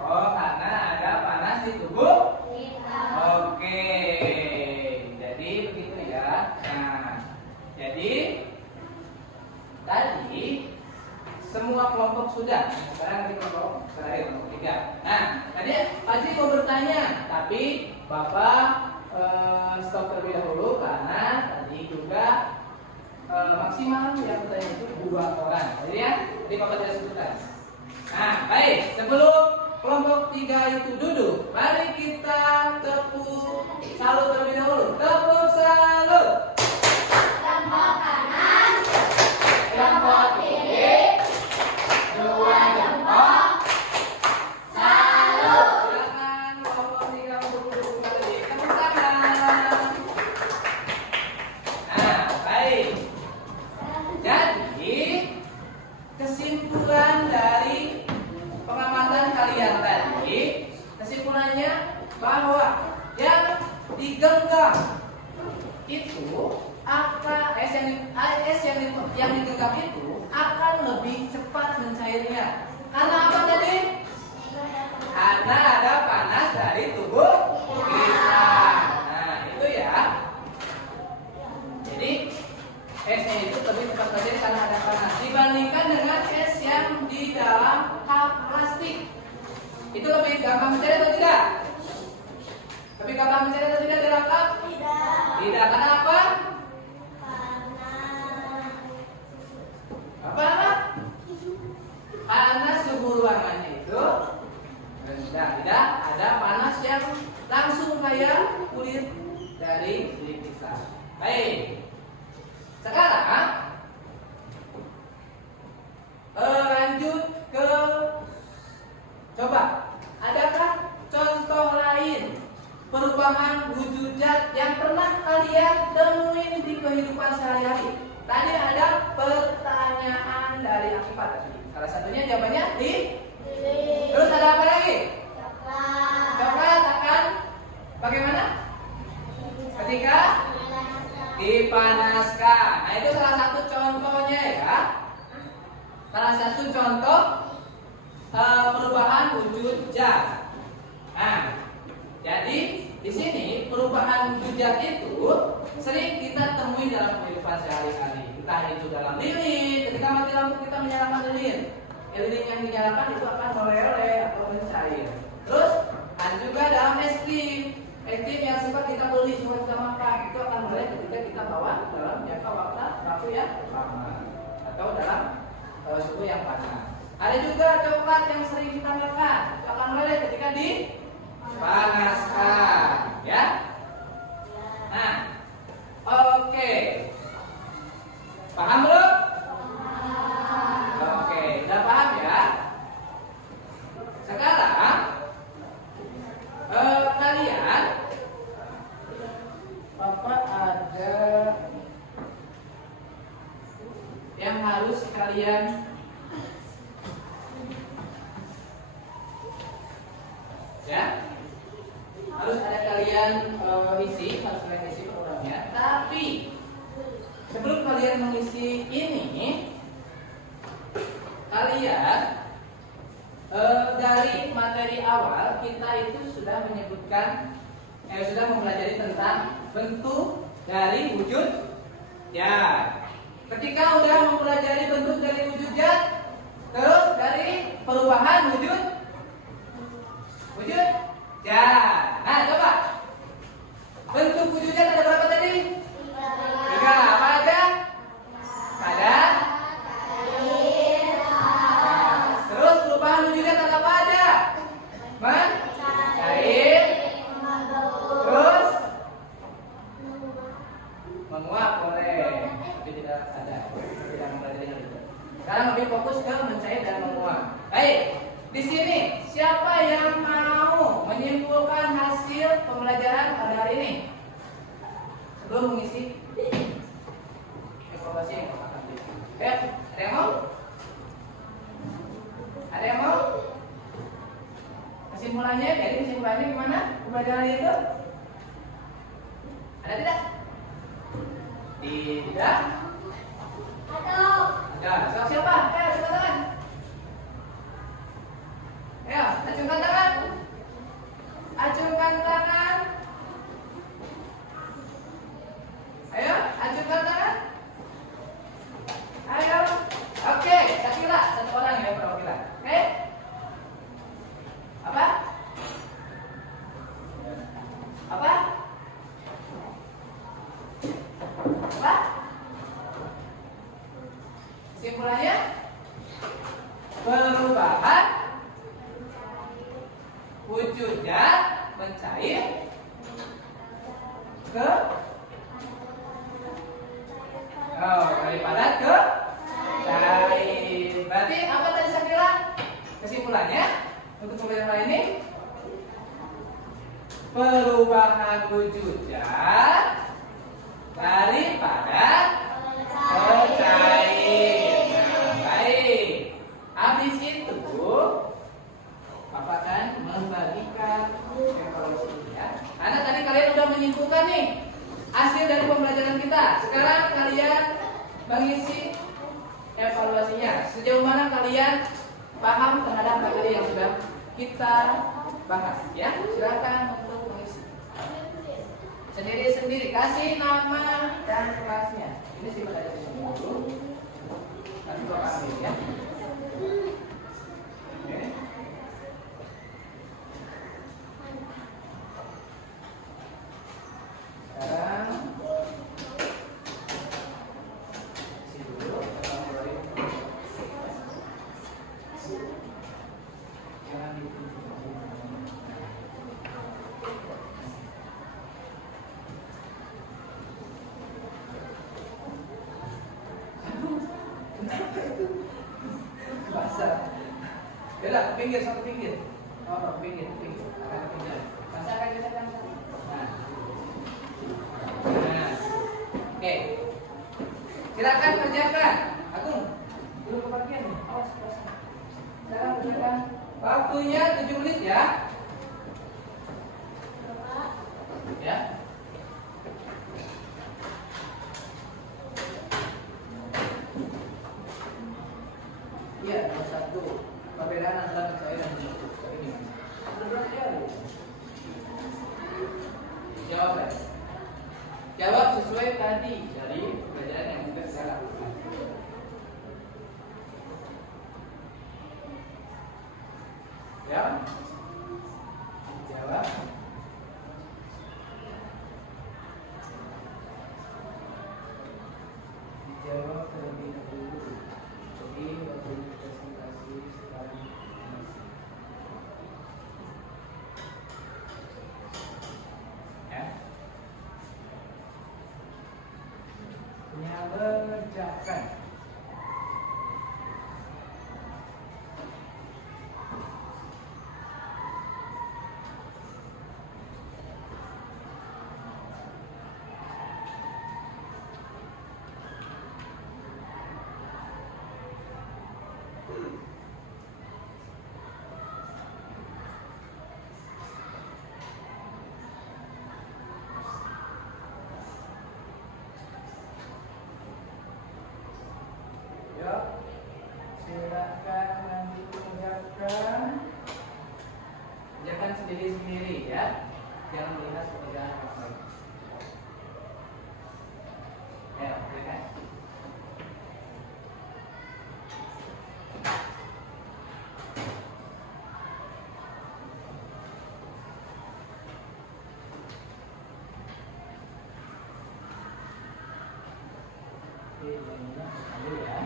karena ada panas di tubuh. Oke, jadi begitu ya. Nah, jadi tadi semua kelompok sudah. Sekarang kita kelompok terakhir, kelompok 3. Nah, tadi Pak Ji mau bertanya, tapi Bapak stop terlebih dahulu karena tadi juga maksimal yang bertanya itu 2 orang. Jadi ya, tadi Bapak tidak sebutkan. Nah, baik. Sebelum kelompok 3 itu duduk, mari kita tepuk salut terlebih dahulu. Tepuk salut. Kelompok kanan, Kelompok kiri, 2 jempol. salut. Silakan kelompok 3 duduk kembali. Tepuk tangan. Nah, baik. Jadi kesimpulan dari pengamatan kalian tadi, kesimpulannya bahwa yang digenggam itu yang digenggam itu akan lebih cepat mencairnya. Karena apa tadi? Karena ada panas dari tubuh kita. Nah, itu ya. Jadi esnya itu lebih cepat mencair karena ada panas dibandingkan dengan es yang di dalam cup plastik. Itu lebih gampang mencair atau tidak? Lebih gampang mencair atau tidak dalam cup? Tidak. Karena apa? Apa? Karena suhu ruangannya itu rendah, tidak ada panas yang langsung kayak kulit dari diri kita. Baik. Sekarang lanjut ke coba. Adakah contoh lain perubahan wujud zat yang pernah kalian temuin di kehidupan sehari-hari? Tadi ada pertanyaan dari Akibat tadi. Salah satunya jawabannya di. Terus ada apa lagi? Coklat akan bagaimana? Ketika dipanaskan. Nah, itu salah satu contohnya ya. Salah satu contoh perubahan wujud zat. Nah, jadi di sini perubahan wujud zat itu sering kita temui dalam kehidupan sehari-hari. Entah itu dalam lilin, ketika mati lampu kita menyalakan lilin. Lilin yang dinyalakan itu akan meleleh atau mencair. Terus ada juga dalam es krim. Es krim yang sifat kita beli, sifat kita makan, itu akan meleleh ketika kita bawa dalam jangka waktu yang lama atau dalam suhu yang panas. Ada juga coklat yang sering kita makan, itu akan meleleh ketika dipanaskan, ya. Nah, oke, paham belum? Oke, udah paham ya. Sekarang kalian, Bapak ada yang harus kalian ya, harus ada kalian harus kalian isi programnya. Tapi sebelum kalian mengisi ini, kalian dari materi awal kita itu sudah menyebutkan, sudah mempelajari tentang bentuk dari wujud zat. Ketika udah mempelajari bentuk dari wujud zat, terus dari perubahan wujud zat. Nah, coba bentuk wujud zat ada berapa tadi? 3. Apa aja? Padat. Terus perubahan wujud zat ada apa aja? Mencair. Terus menguap, boleh. Tapi tidak mempelajari hal itu. Sekarang lebih fokus ke mencair dan menguap. Baik. Di sini siapa yang mau menyimpulkan hasil pembelajaran pada hari ini? Sebelum mengisi evaluasi yang akan diberikan. Ada yang mau? Ada yang mau? Kesimpulannya kesimpulannya? Jadi kesimpulannya gimana pembelajaran itu? Ada tidak? Tidak. Ada. Siapa? Ayo, angkat tangan. Ayo, acungkan tangan. Acungkan tangan. Ayo, acungkan tangan. Ayo. Oke, Sakila, satu orang ya perwakilan. Oke? Apa? Apa? Apa? Kesimpulannya perubahan wujudnya mencair ke daripada ke cair. Berarti apa tadi Sakila? Kesimpulannya untuk pembelajaran ini perubahan wujudnya daripada ke cair. Nah, baik. Habis itu Bapak akan membagikan evaluasi ya. Karena tadi kalian sudah menyimpulkan nih hasil dari pembelajaran kita. Sekarang kalian mengisi evaluasinya. Sejauh mana kalian paham terhadap materi yang sudah kita bahas ya? Silakan untuk mengisi. Sendiri-sendiri kasih nama dan kelasnya. Ini simpan aja di sini dulu. Nanti Bapak ambil ya. Oke. Sekarang isi dulu. Jangan ditunjuk. Basah. Beda, ke pinggir, satu pinggir. Oh, ke pinggir, ke pinggir. Akan ke pinggir. Basah kan kita kan. Nah. Oke. Silakan kerjakan. Agung, dulu ke bagian nih. Awas, awas. Silakan kerjakan. Waktunya 7 menit ya. Ya. Iya, nomor 1. Perbedaan antara cair dan liquid. Ini. Sudah jauh. Jawab ya. Jawab sesuai tadi dari pelajaran yang sudah saya lakukan. Ya. Jawab. Dijawab terlebih dahulu. Jadi waktu presentasi sekarang ya. Mengerjakan. Yuk, silakan nanti kerjakan. Kerjakan sendiri-sendiri ya. Jangan melihat pekerjaan orang lain. Ayo, kerjakan. Oke, yang ini ya.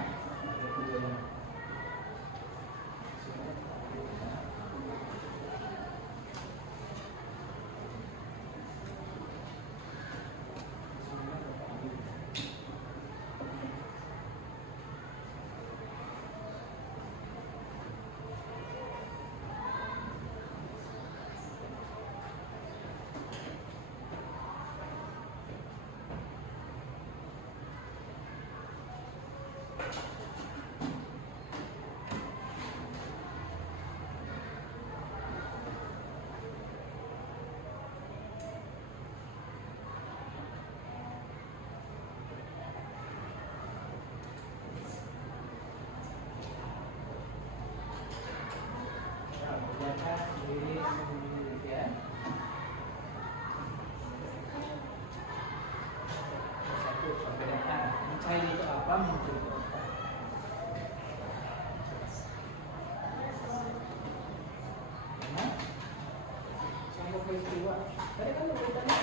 peristiwa. Tadi kan urutannya.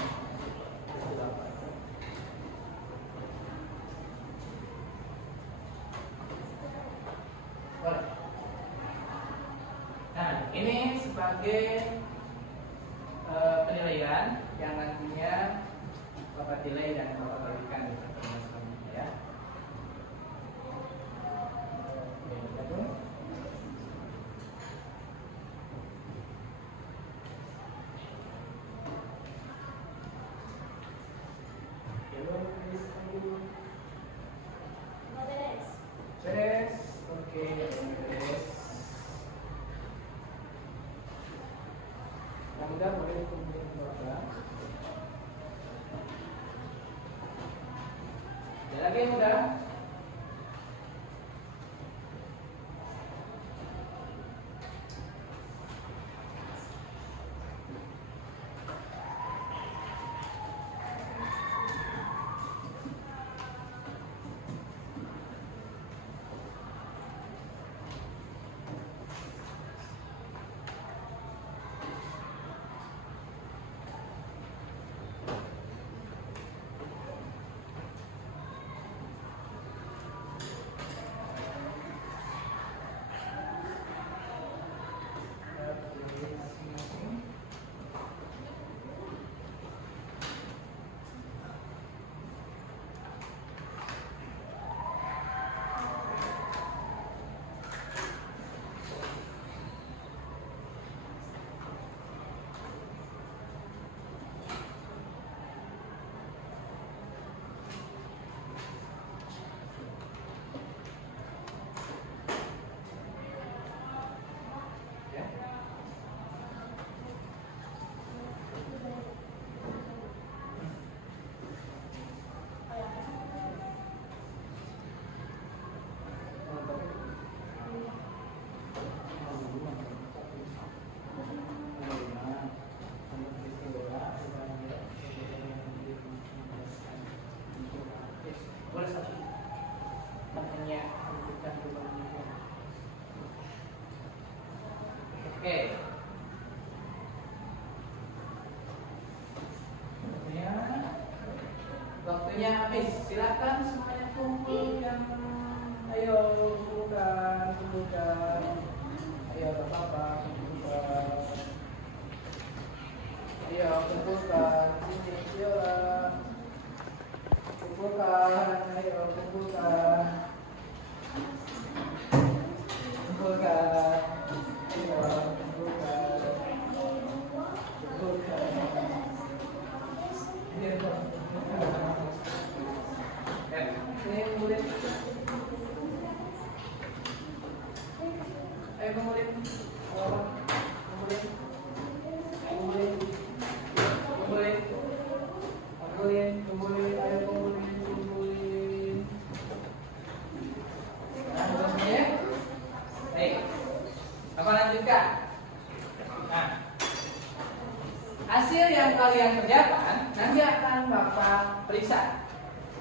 Boleh. Nah, ini sebagai penilaian yang nantinya Bapak nilai dan Bapak berikan di pertemuan selanjutnya ya. Beres, oke, beres. Yang udah boleh kemudian Bapak. Ada lagi yang udah? Oke. Waktunya habis. Silakan semuanya kumpul yang ayo kumpulkan. Ayo Bapak kumpulkan. Ayo kumpulkan. Sini Viola. Kumpulkan. Ayo kumpulkan. Kumpulkan. Hasil yang kalian kerjakan nanti akan Bapak periksa.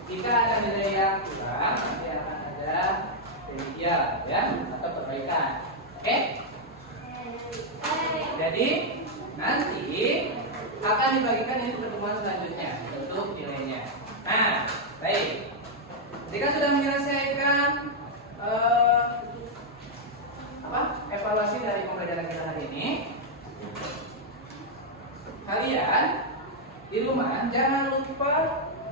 Jika ada nilai yang kurang, nanti akan ada remedial ya atau perbaikan. Oke? Jadi nanti akan dibagikan di pertemuan selanjutnya untuk nilainya. Nah, baik. Jika sudah menyelesaikan evaluasi dari pembelajaran kita hari ini, kalian di rumah jangan lupa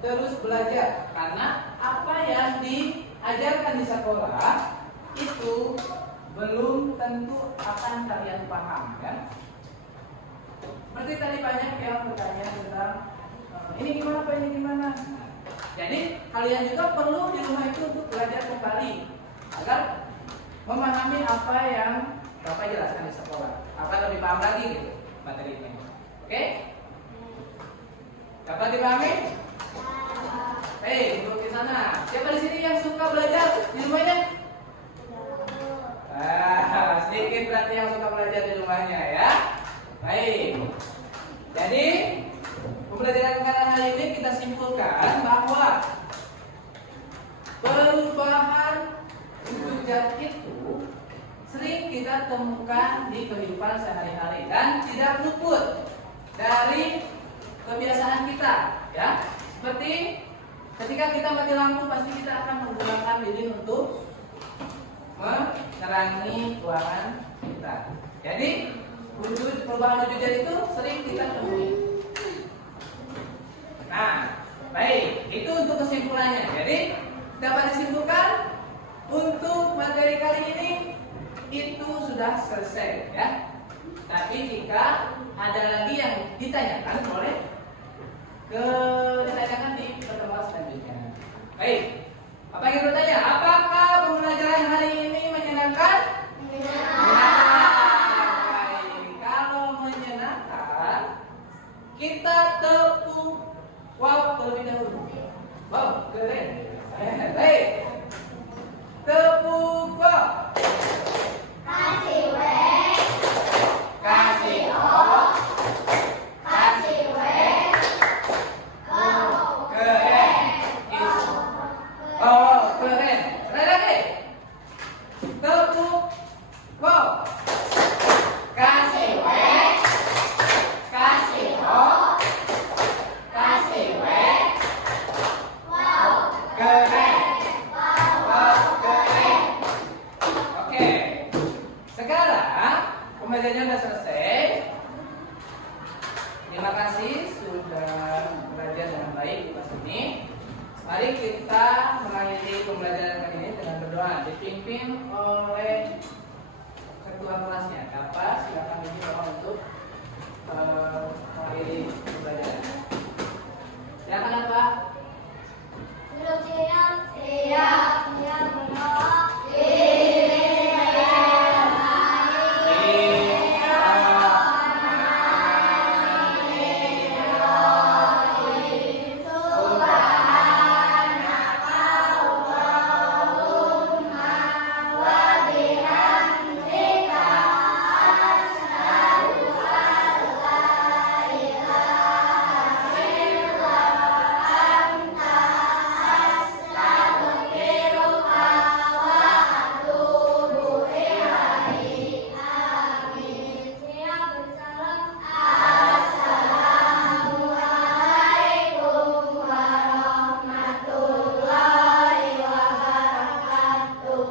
terus belajar, karena apa yang diajarkan di sekolah itu belum tentu akan kalian paham ya. Seperti tadi banyak yang bertanya tentang ini gimana Pak, ini gimana. Jadi kalian juga perlu di rumah itu untuk belajar kembali agar memahami apa yang Bapak jelaskan di sekolah, agar lebih paham lagi gitu materinya. Oke? Dapat dipahami? Duduk di sana. Siapa di sini yang suka belajar di rumahnya? Sedikit berarti yang suka belajar di rumahnya ya. Baik. Jadi pembelajaran kali hari ini kita simpulkan bahwa perubahan hujat itu sering kita temukan di kehidupan sehari-hari dan tidak luput kita, ya. Seperti ketika kita mati lampu, pasti kita akan menggunakan lilin untuk menerangi ruangan kita. Jadi perubahan wujudnya itu sering kita temui. Nah, baik, itu untuk kesimpulannya. Jadi dapat disimpulkan untuk materi kali ini itu sudah selesai, ya. Tapi jika ada lagi yang ditanyakan, boleh ditanyakan di pertemuan selanjutnya. Baik, apa yang bertanya? Apakah pembelajaran hari ini menyenangkan? Baik, kalau menyenangkan, kita tepuk wow terlebih dahulu. Wow, keren. Baik, tepuk wow. Kasih W, Kasih O, kasih W, keren. Oh, keren. Keren lagi. Tepuk wow. Kasih W, kasih O, kasih W. Keren. Wow, keren. Oke. Sekarang pembelajarannya sudah selesai. Terima kasih sudah belajar dengan baik di kelas ini. Mari kita mengakhiri pembelajaran kali ini dengan berdoa dipimpin oleh ketua kelasnya. Dapat silakan ini doa untuk mengakhiri pembelajaran. Silakan apa? duduk diam, diam menolak,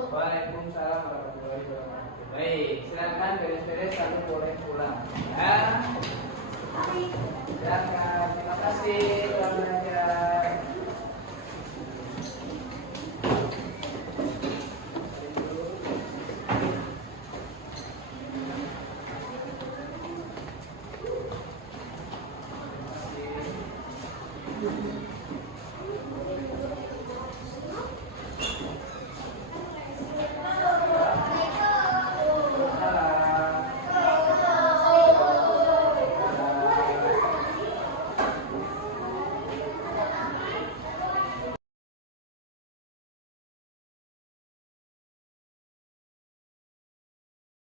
Waalaikumsalam warahmatullahi wabarakatuh. Baik, silakan beres-beres lalu boleh pulang. Ya. Silakan. Terima kasih telah belajar. Terima kasih.